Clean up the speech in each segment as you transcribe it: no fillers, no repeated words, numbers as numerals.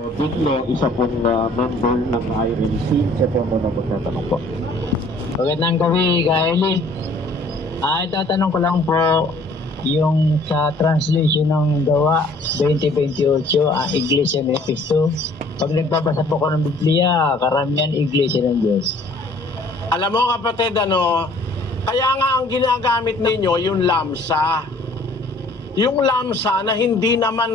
Biglo, isa pong member ng INC. Siya po muna magtatanong po. Magandang gabi, Kaeli. Ito tanong ko lang po, yung sa translation ng Gawa 20:28, ang Iglesia ng Efeso. Pag nagbabasa po ko ng Biblia, karamihan Iglesia ng Diyos. Alam mo kapatid, kaya nga ang ginagamit ninyo yung lamsa. Yung lamsa na hindi naman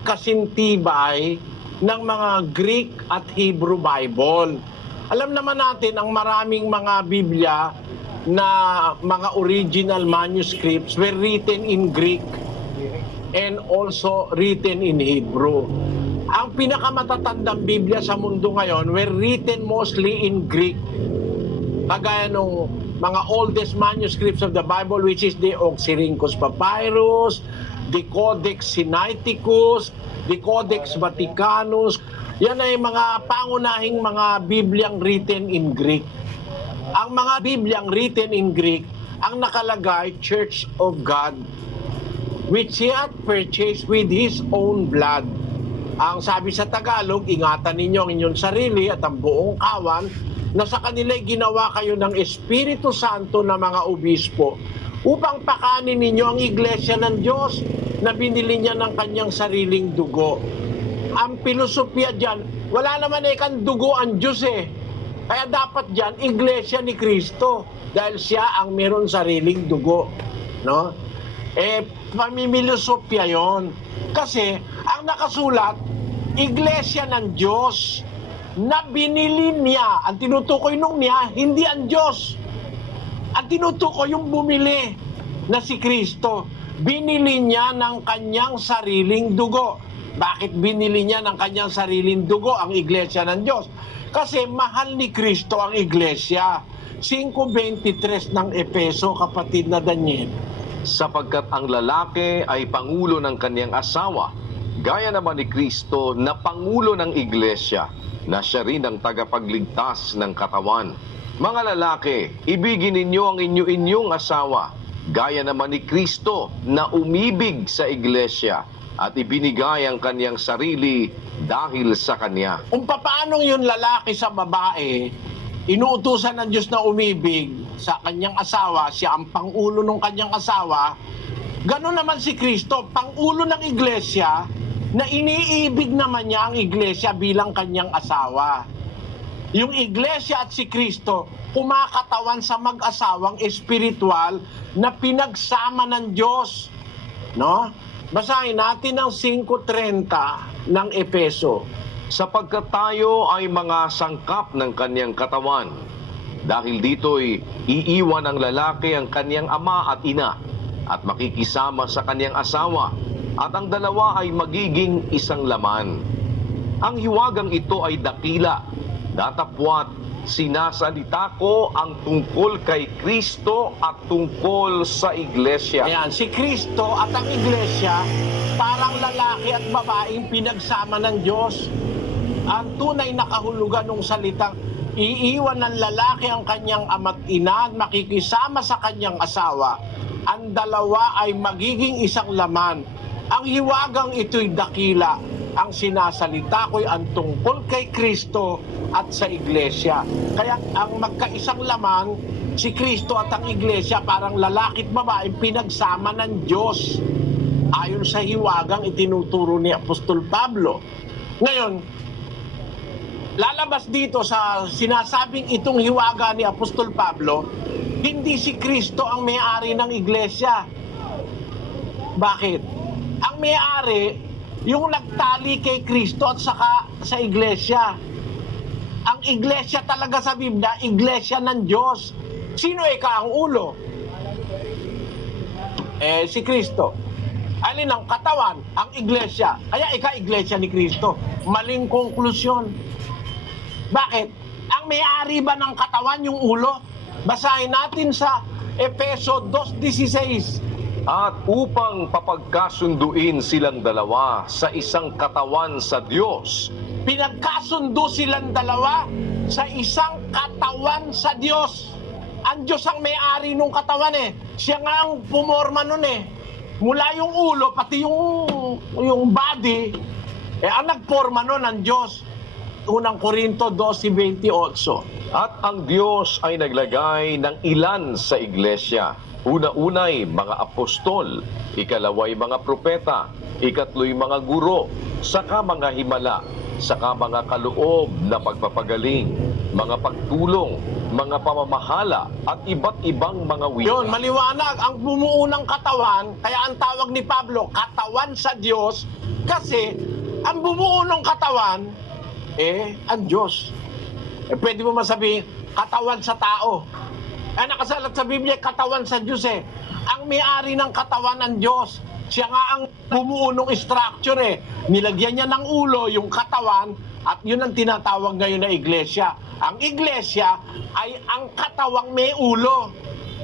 kasintibay ng mga Greek at Hebrew Bible. Alam naman natin ang maraming mga Biblia na mga original manuscripts were written in Greek and also written in Hebrew. Ang pinakamatatandang Biblia sa mundo ngayon were written mostly in Greek. Kagaya nung mga oldest manuscripts of the Bible, which is the Oxyrhynchus Papyrus, the Codex Sinaiticus, the Codex Vaticanus. Yan ay mga pangunahing mga Bibliang written in Greek. Ang mga Bibliang written in Greek, ang nakalagay, Church of God, which He had purchased with His own blood. Ang sabi sa Tagalog, ingatan ninyo ang inyong sarili at ang buong kawan, na sa kanila'y ginawa kayo ng Espiritu Santo na mga obispo upang pakanin ninyo ang iglesia ng Diyos na binili niya ng kanyang sariling dugo. Ang filosofya dyan, wala naman kang dugo ang Diyos Kaya dapat dyan, iglesia ni Kristo dahil siya ang meron sariling dugo. No? Pamimilosofya yon. Kasi ang nakasulat, iglesia ng Diyos na binili niya. Ang tinutukoy nung niya, hindi ang Diyos. Ang tinutukoy yung bumili na si Kristo. Binili niya ng kanyang sariling dugo. Bakit binili niya ng kanyang sariling dugo ang iglesia ng Diyos? Kasi mahal ni Kristo ang iglesia. 5:23 ng Efeso, kapatid na Daniel. Sapagkat ang lalaki ay pangulo ng kanyang asawa, gaya naman ni Kristo na pangulo ng iglesia, na siya rin ang tagapagligtas ng katawan. Mga lalaki, ibigin ninyo ang inyong asawa, gaya naman ni Kristo na umibig sa iglesia at ibinigay ang kanyang sarili dahil sa kanya. Kung paano yung lalaki sa babae, inuutusan ng Diyos na umibig sa kanyang asawa, siya ang pangulo ng kanyang asawa, gano'n naman si Kristo, pangulo ng iglesia, na iniibig naman niya ang iglesia bilang kanyang asawa. Yung iglesia at si Kristo, kumakatawan sa mag-asawang espiritual na pinagsama ng Diyos. No? Basahin natin ang 5:30 ng Efeso. Sapagkat tayo ay mga sangkap ng kanyang katawan. Dahil dito'y iiwan ng lalaki ang kanyang ama at ina at makikisama sa kanyang asawa, at ang dalawa ay magiging isang laman. Ang hiwagang ito ay dakila, datapwat sinasalita ko ang tungkol kay Kristo at tungkol sa iglesia. Ayan, si Kristo at ang iglesia, parang lalaki at babaeng pinagsama ng Diyos. Ang tunay na kahulugan ng salitang iiwan ng lalaki ang kanyang ama't ina at makikisama sa kanyang asawa, ang dalawa ay magiging isang laman. Ang hiwagang ito'y dakila. Ang sinasalita ko'y ang tungkol kay Kristo at sa iglesia. Kaya ang magkaisang laman, si Kristo at ang iglesia, parang lalaki at babae pinagsama ng Diyos. Ayon sa hiwagang itinuturo ni Apostol Pablo. Ngayon, lalabas dito sa sinasabing itong hiwaga ni Apostol Pablo, hindi si Kristo ang may-ari ng iglesia. Bakit? Ang may-ari, yung nagtali kay Kristo at saka sa iglesia. Ang iglesia talaga sa Biblia, iglesia ng Diyos. Sino ang ulo? Si Kristo. Alin ang katawan? Ang iglesia. Kaya iglesia ni Kristo. Maling konklusyon. Bakit? Ang may-ari ba ng katawan yung ulo? Basahin natin sa Efeso 2:16. At upang papagkasunduin silang dalawa sa isang katawan sa Diyos. Pinagkasundo silang dalawa sa isang katawan sa Diyos. Ang Diyos ang may-ari ng katawan Siya nga ang pumorma nun Mula yung ulo, pati yung body, Ang nagporma nun ang Diyos. Unang Korinto 12:28. At ang Diyos ay naglagay ng ilan sa iglesia. Una-unay mga apostol, ikalaway mga propeta, ikatlo'y mga guro, saka mga himala, saka mga kaloob na pagpapagaling, mga pagtulong, mga pamamahala, at iba't ibang mga wika. Yun, maliwanag. Ang bumuo ng katawan, kaya ang tawag ni Pablo, katawan sa Diyos, kasi ang bumuo ng katawan, ang Diyos. Pwede mo masabihin, katawan sa tao. Nakasalat sa Biblia, katawan sa Diyos Ang may-ari ng katawan ng Diyos. Siya nga ang bumuo ng structure Nilagyan niya ng ulo yung katawan at yun ang tinatawag ngayon na iglesia. Ang iglesia ay ang katawang may ulo.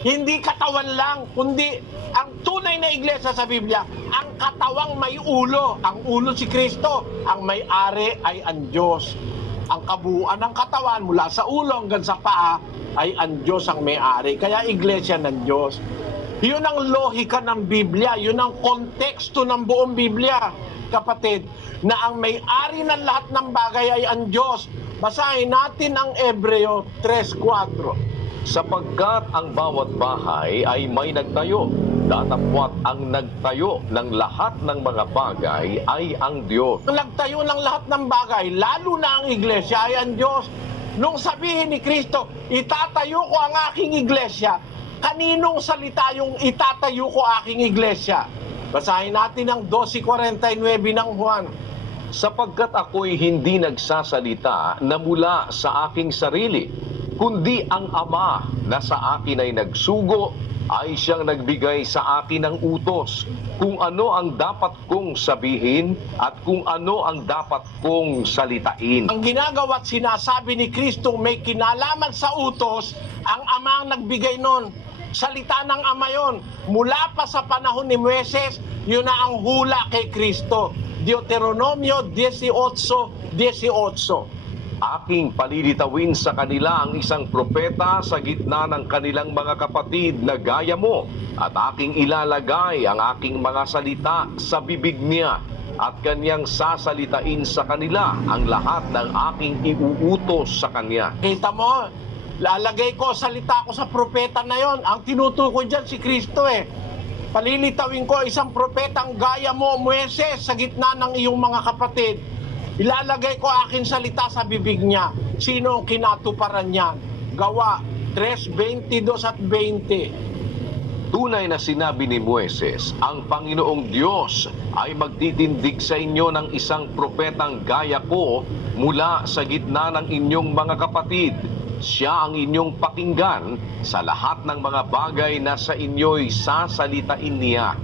Hindi katawan lang, kundi ang tunay na iglesia sa Biblia, ang katawang may ulo. Ang ulo si Kristo, ang may-ari ay ang Diyos. Ang kabuuan ng katawan mula sa ulo hanggang sa paa ay ang Diyos ang may-ari. Kaya iglesia ng Diyos. Yun ang lohika ng Biblia, yun ang konteksto ng buong Biblia, kapatid, na ang may-ari ng lahat ng bagay ay ang Diyos. Basahin natin ang Hebreo 3:4. Sapagkat ang bawat bahay ay may nagtayo, datapwat ang nagtayo ng lahat ng mga bagay ay ang Diyos. Ang nagtayo ng lahat ng bagay, lalo na ang iglesia, ay ang Diyos. Nung sabihin ni Kristo, itatayo ko ang aking iglesia, kaninong salita yung itatayo ko aking iglesia? Basahin natin ang 12:49 ng Juan. Sapagkat ako'y hindi nagsasalita na mula sa aking sarili, kundi ang Ama na sa akin ay nagsugo, ay siyang nagbigay sa akin ng utos kung ano ang dapat kong sabihin at kung ano ang dapat kong salitain. Ang ginagawa at sinasabi ni Kristo may kinalaman sa utos, ang Ama ang nagbigay nun. Salita ng Ama yon. Mula pa sa panahon ni Moises, yun na ang hula kay Kristo. Deuteronomio 18:18. Aking palilitawin sa kanila ang isang propeta sa gitna ng kanilang mga kapatid na gaya mo, at aking ilalagay ang aking mga salita sa bibig niya, at kanyang sasalitain sa kanila ang lahat ng aking iuutos sa kanya. Kita mo, lalagay ko, salita ko sa propeta na yon. Ang tinutukoy dyan si Kristo Palilitawin ko isang propetang gaya mo, Moises, sa gitna ng iyong mga kapatid. Ilalagay ko aking salita sa bibig niya. Sino ang kinatuparan niyan? Gawa 3:22 at 20. Tunay na sinabi ni Moises, ang Panginoong Diyos ay magtitindig sa inyo ng isang propetang gaya ko mula sa gitna ng inyong mga kapatid. Siya ang inyong pakinggan sa lahat ng mga bagay na sa inyo'y sasalitain niya.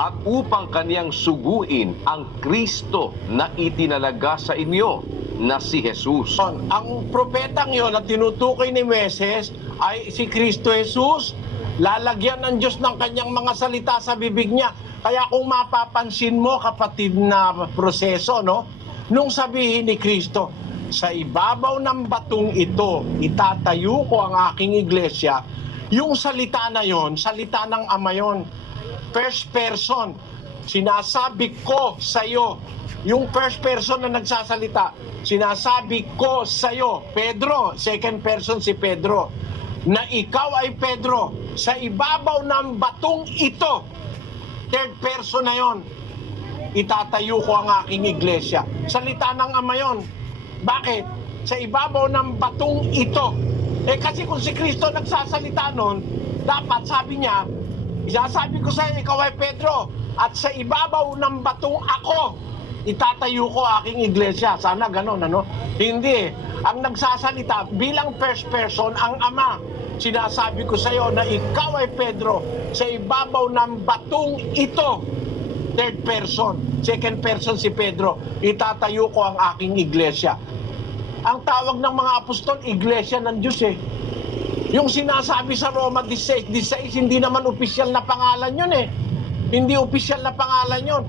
At upang kaniyang suguin ang Kristo na itinalaga sa inyo, na si Jesus. Ang propetang yon na tinutukoy ni Moises ay si Kristo Jesus. Lalagyan ng Diyos ng kanyang mga salita sa bibig niya. Kaya kung mapapansin mo, kapatid, na proseso, nung sabihin ni Kristo, sa ibabaw ng batong ito, itatayo ko ang aking iglesia, yung salita na yon, salita ng Ama yon. First person, sinasabi ko sa iyo. Yung first person na nagsasalita, sinasabi ko sa iyo. Pedro, second person si Pedro, na ikaw ay Pedro, sa ibabaw ng batong ito, third person na yon, itatayo ko ang aking iglesia. Salita ng Ama yon. Bakit? Sa ibabaw ng batong ito. Kasi kung si Kristo nagsasalita nun, dapat sabi niya, isasabi ko sa iyo, ikaw ay Pedro, at sa ibabaw ng batong ako, itatayo ko aking iglesia. Sana ganon, Hindi. Ang nagsasalita bilang first person, ang Ama. Sinasabi ko sa iyo na ikaw ay Pedro, sa ibabaw ng batong ito. Third person. Second person si Pedro, itatayo ko ang aking iglesia. Ang tawag ng mga apostol, iglesia ng Diyos Yung sinasabi sa Roma 16:16, hindi naman opisyal na pangalan yun Hindi opisyal na pangalan yun.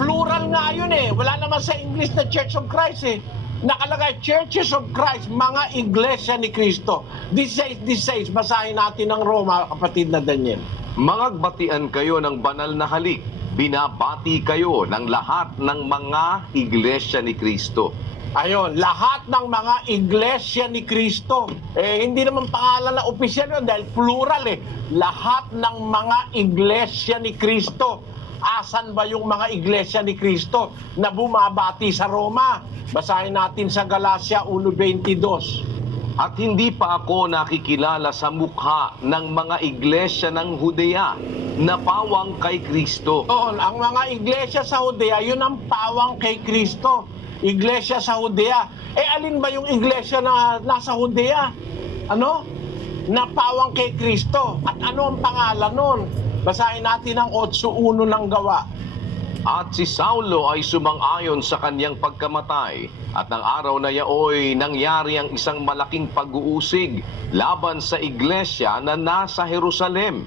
Plural nga yun Wala naman sa English na Church of Christ Nakalagay, Churches of Christ, mga iglesia ni Kristo. 16:16, basahin natin ang Roma, kapatid na Daniel. Mangagbatian kayo ng banal na halik, binabati kayo ng lahat ng mga iglesia ni Kristo. Ayon, lahat ng mga iglesia ni Kristo. Hindi naman pangalan na opisyal yun dahil plural eh. Lahat ng mga iglesia ni Kristo. Asan ba yung mga iglesia ni Kristo na bumabati sa Roma? Basahin natin sa Galacia 1:22. At hindi pa ako nakikilala sa mukha ng mga iglesia ng Judea na pawang kay Kristo. Oo, ang mga iglesia sa Judea, yun ang pawang kay Kristo. Iglesia sa Judea. Alin ba yung iglesia na nasa Judea? Ano? Na pawang kay Kristo. At ano ang pangalan nun? Basahin natin ang 8:1 ng Gawa. At si Saulo ay sumang-ayon sa kanyang pagkamatay, at ng araw na yaoy nangyari ang isang malaking pag-uusig laban sa iglesia na nasa Jerusalem.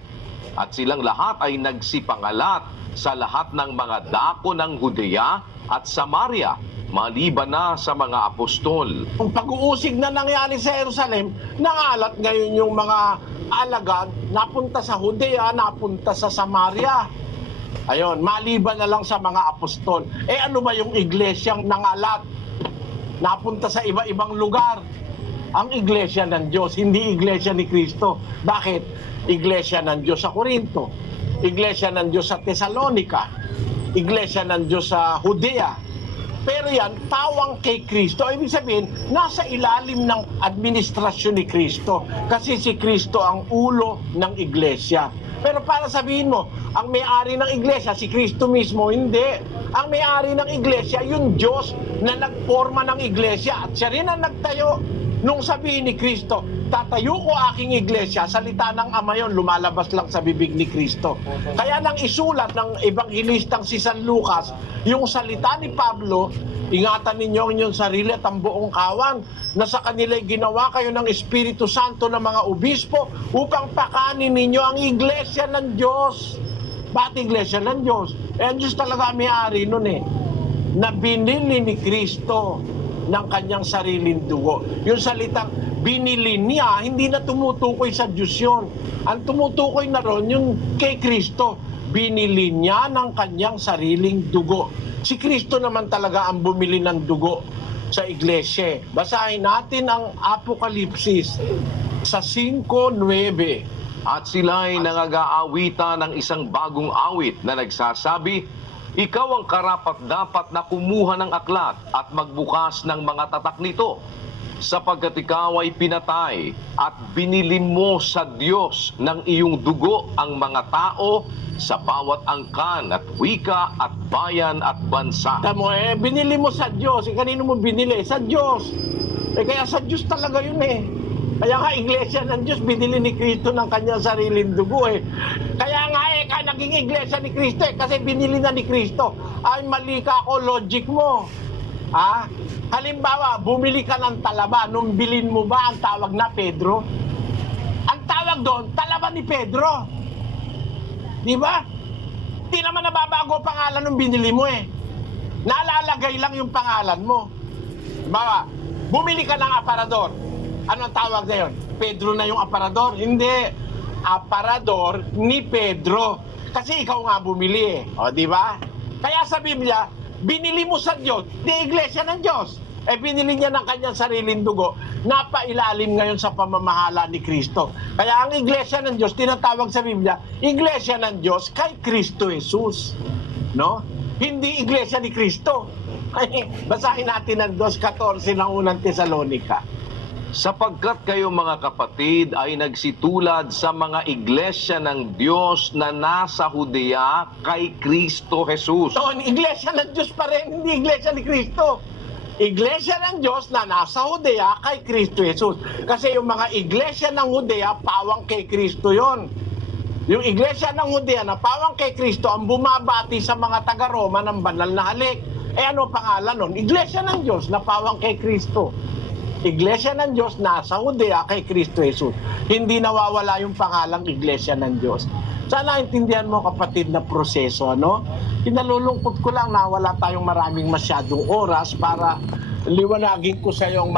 At silang lahat ay nagsipangalat sa lahat ng mga dako ng Judea at Samaria, maliban na sa mga apostol. Kung pag-uusig na nangyari sa Jerusalem, nangalat ngayon yung mga alagad, napunta sa Judea, napunta sa Samaria. Ayon, maliban na lang sa mga apostol. Ano ba yung iglesyang nangalat? Napunta sa iba-ibang lugar. Ang iglesia ng Diyos, hindi iglesia ni Kristo. Bakit? Iglesia ng Diyos sa Corinto, iglesia ng Diyos sa Thessalonica, iglesia ng Diyos sa Judea. Pero yan, pawang kay Kristo. Ibig sabihin, nasa ilalim ng administrasyon ni Kristo. Kasi si Kristo ang ulo ng iglesia. Pero para sabihin mo, ang may-ari ng iglesia, si Kristo mismo, hindi. Ang may-ari ng iglesia, yung Diyos na nagporma ng iglesia. At siya rin ang nagtayo. Nung sabihin ni Kristo, tatayo ko aking iglesia, salita ng Ama yon, lumalabas lang sa bibig ni Kristo. Kaya nang isulat ng ebanghilistang si San Lucas, yung salita ni Pablo, ingatan ninyo ang inyong sarili at ang buong kawan, na sa kanila'y ginawa kayo ng Espiritu Santo ng mga obispo upang pakanin ninyo ang iglesia ng Diyos. Bakit iglesia ng Diyos? Ang Diyos talaga may-ari nun na binili ni Kristo ng kanyang sariling dugo. Yung salitang binili niya, hindi na tumutukoy sa Diyos yun. Ang tumutukoy na ron, yung kay Kristo, binili niya ng kanyang sariling dugo. Si Kristo naman talaga ang bumili ng dugo sa iglesia. Basahin natin ang Apokalipsis sa 5:9. At sila'y nangag-aawitan ng isang bagong awit na nagsasabi, ikaw ang karapat-dapat na kumuha ng aklat at magbukas ng mga tatak nito, sapagkat ikaw ay pinatay at binili mo sa Diyos ng iyong dugo ang mga tao sa bawat angkan at wika at bayan at bansa. Tamo, binili mo sa Diyos. Kanino mo binili? Sa Diyos. Kaya sa Diyos talaga yun Kaya nga, iglesia ng Diyos, binili ni Kristo ng kanyang sariling dugo Kaya nga naging iglesia ni Kristo kasi binili na ni Kristo. Ay, mali ka ako, logic mo. Halimbawa, bumili ka ng talaba, nung bilin mo ba ang tawag na Pedro? Ang tawag doon, talaba ni Pedro. Di ba? Di naman nababago ang pangalan nung binili mo Nalalagay lang yung pangalan mo. Bawa, bumili ka ng aparador. Ano ang tawag na yun? Pedro na yung aparador? Hindi. Aparador ni Pedro. Kasi ikaw nga bumili O, di ba? Kaya sa Biblia, binili mo sa Diyos, di iglesia ng Diyos. Binili niya ng kanyang sariling dugo, napailalim ngayon sa pamamahala ni Kristo. Kaya ang iglesia ng Diyos, tinatawag sa Biblia, iglesia ng Diyos kay Kristo Jesus. No? Hindi iglesia ni Kristo. Basahin natin ang 2:14 ng unang Thessalonica. Sapagkat kayo mga kapatid ay nagsitulad sa mga iglesia ng Diyos na nasa Judea kay Kristo Jesus. So, iglesia ng Diyos pa rin, hindi iglesia ni Kristo. Iglesia ng Diyos na nasa Judea kay Kristo Jesus. Kasi yung mga iglesia ng Judea, pawang kay Kristo yon. Yung iglesia ng Judea na pawang kay Kristo ang bumabati sa mga taga-Roma ng banal na halik. Ano pangalan nun? Iglesia ng Diyos na pawang kay Kristo. Iglesia ng Diyos nasa Judea kay Kristo Jesus. Hindi nawawala yung pangalang Iglesia ng Diyos. Sana intindihan mo kapatid na proseso, Kinalulungkot ko lang na wala tayong masyadong oras para liwanagin ko sa iyo ang